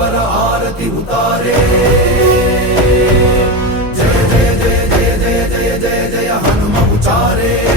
पर आरती उतारे। जय जय जय जय जय जय जय जय हनुम उचारे।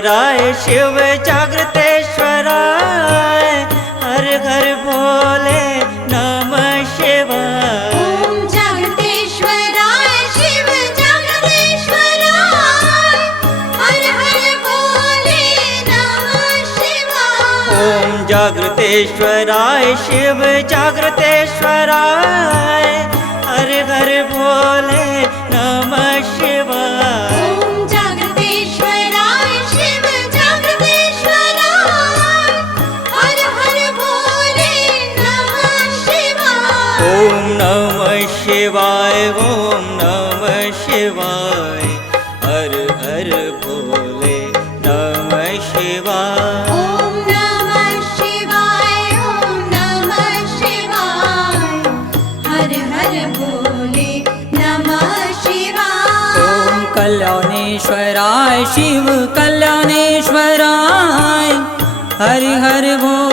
जागृतेश्वराय शिव जागृतेश्वराय। हर घर भोले नमः शिवाय जागृतेश्वराय शिव जागृतेश्वराय। हर हर भोले नमः शिवाय ॐ जागृतेश्वराय शिव जागृतेश्वराय। शिवाय ॐ नमः शिवाय। हर हर भोले नमः शिवाय। नमः शिवाय ॐ नमः शिवाय। हर हर भोले नमः शिवाय। ॐ कल्याणेश्वराय शिव कल्याणेश्वराय। हरि हर भोले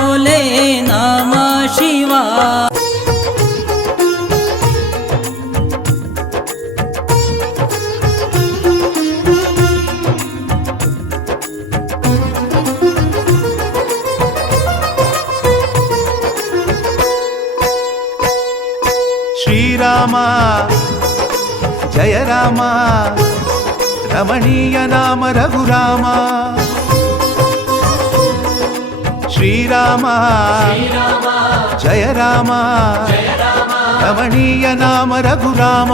జయ రామ. రమణీయ నామ రఘురామ. శ్రీరామ. జయ రామ. రమణీయ నామ రఘురామ.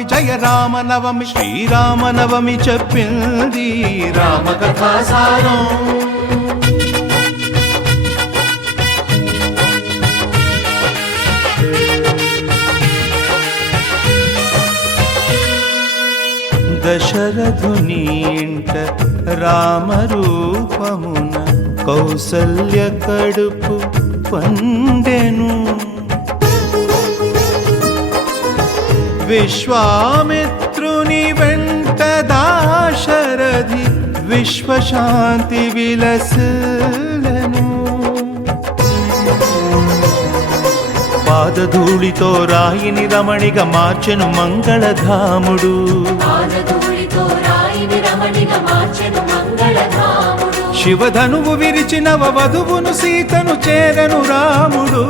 నవమి జయ రామ నవమి శ్రీరామ నవమి చెప్పింది రామకథాసారం. దశరథుని ఇంట రామరూపమున కౌసల్య కడుపు పండెను. విశ్వామిత్రుని వెంట దాశరథి విశ్వశాంతి విలసులను. పాదధూళితో రాయిని రమణిగా మార్చెను మంగళధాముడు. శివధనువు విరిచిన వధువును సీతను చేరను రాముడు.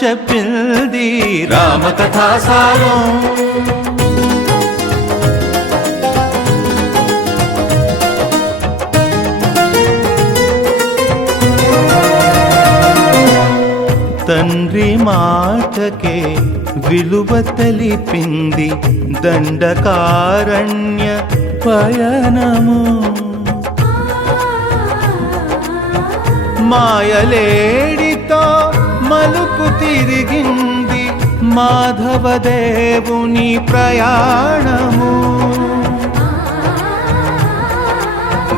చెప్పింది రామకథాసారం తండ్రి మాటకే విలువ తెలిపింది దండకారణ్య పయనము. మాయలేడి మలుపు తిరిగింది మాధవ దేవుని ప్రయాణము.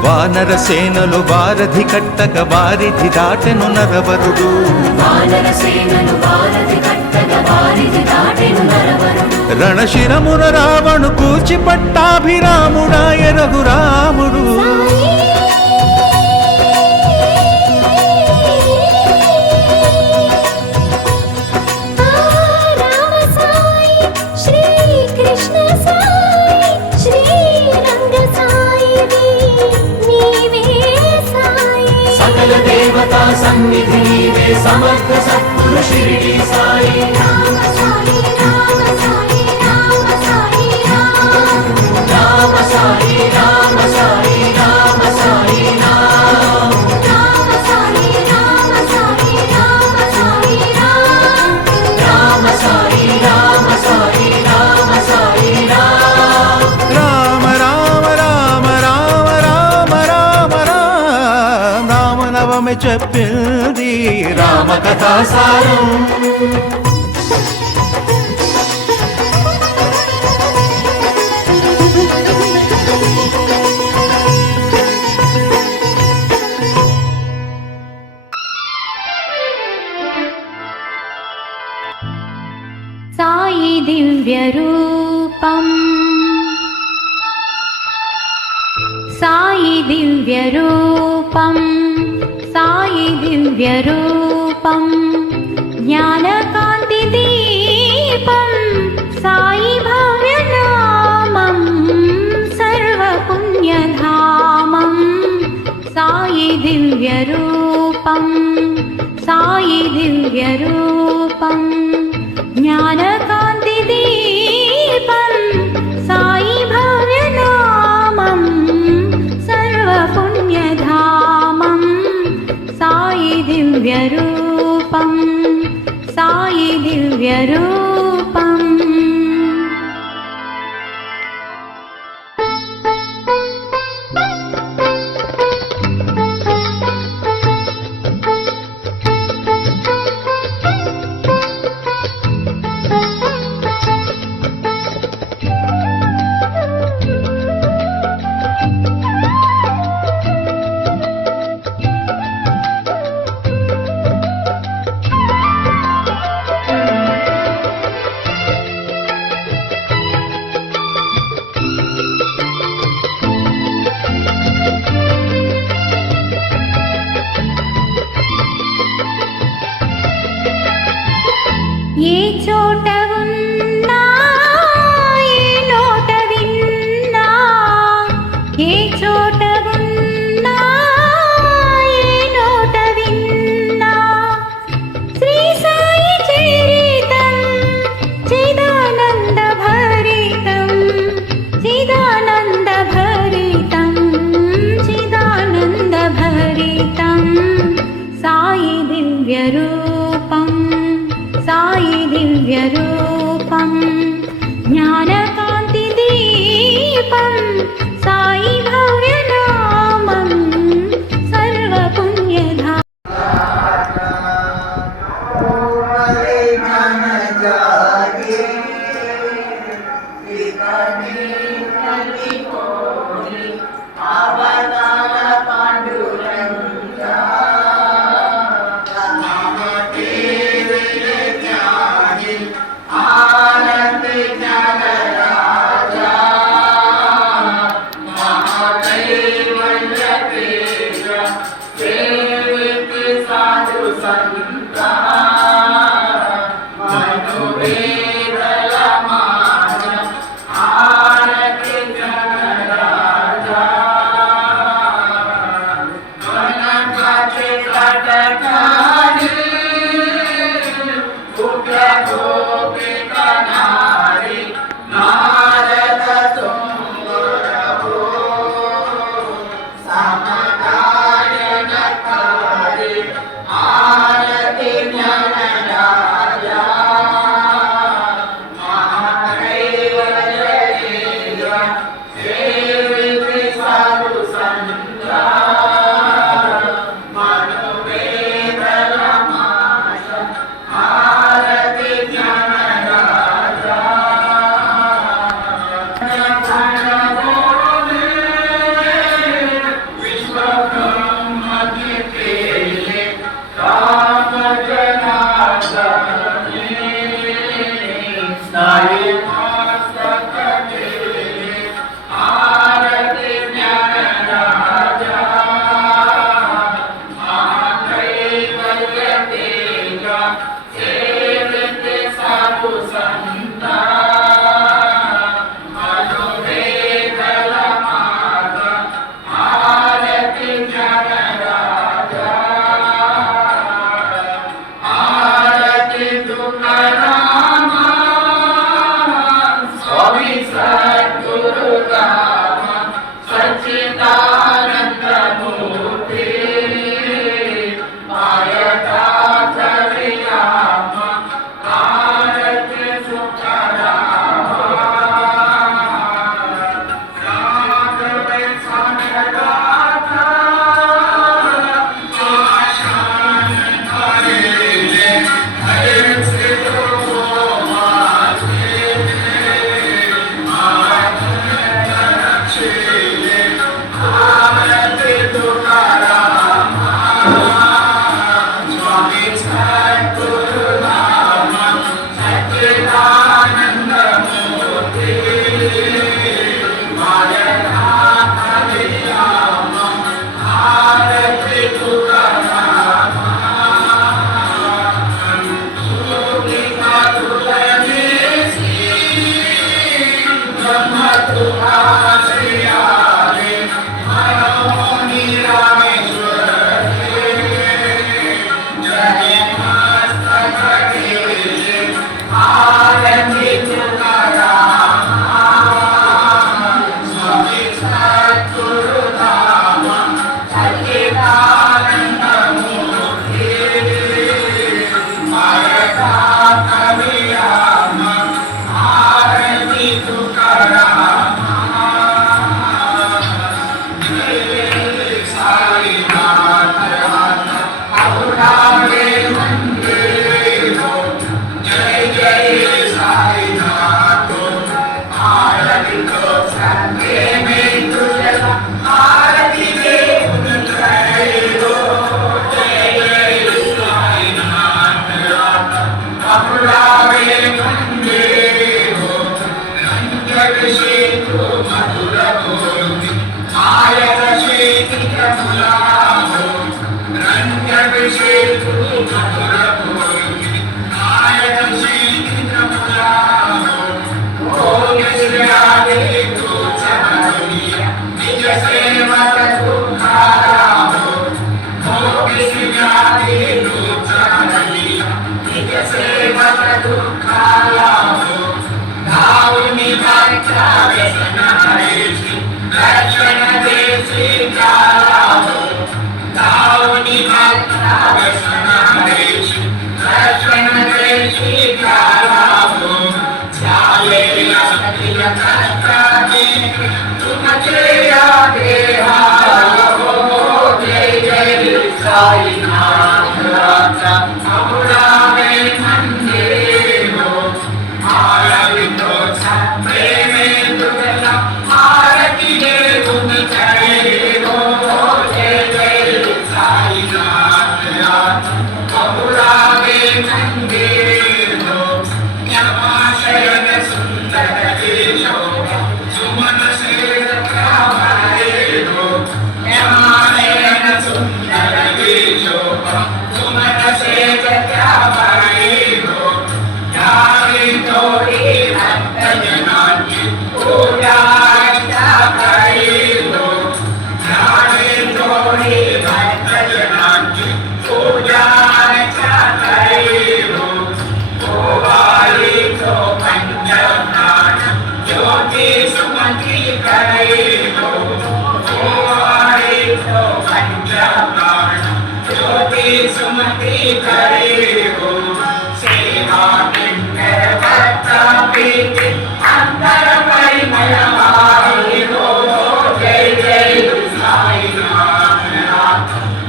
వానర సేనలు వారధి కట్టక వారిధి దాటెను నరవరుడు. రణశిరమున రావణు కూచిపట్టాభిరాముడాయ రఘురాముడు. సన్నిధి నీవే సమర్థ సత్పురు షిరిడి సాయి. రామ. సాయి రామ. చెప్పింది రామకథా సారం. रूपम् ज्ञान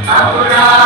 Sakura.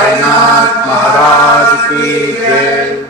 साईनाथ महाराज की जय।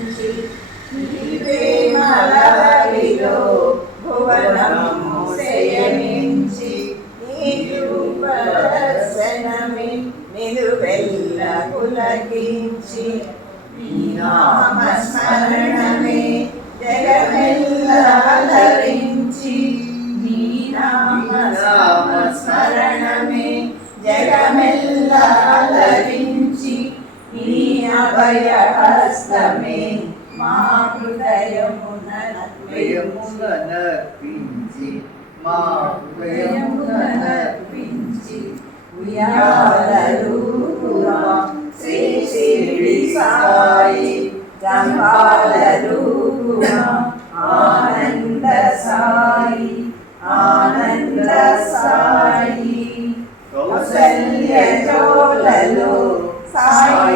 Prima la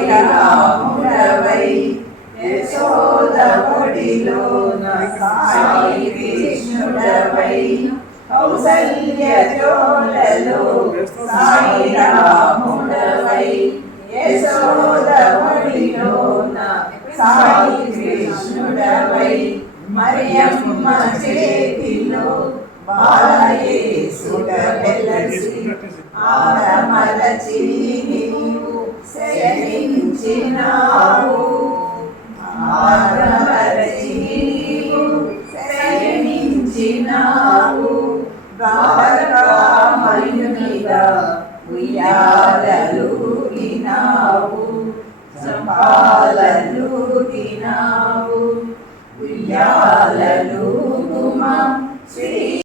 రాముడవై యశోదముడిలో సాయి విష్ణుడవై కౌసల్యజోలలో సాయి రాముడవై యశోదముడిలో సాయి కృష్ణుడవై మరియమ్మ చేతిలో బాలయేసుడ వెలసి ఆరమలచి నీవు శయనించినావు ఆగమరచివు శయనించినావు. ద్వారకామయునిద ఉయ్యాలలు తినావు సంపాలలు తినావు ఉయ్యాలలు కుమ శ్రీ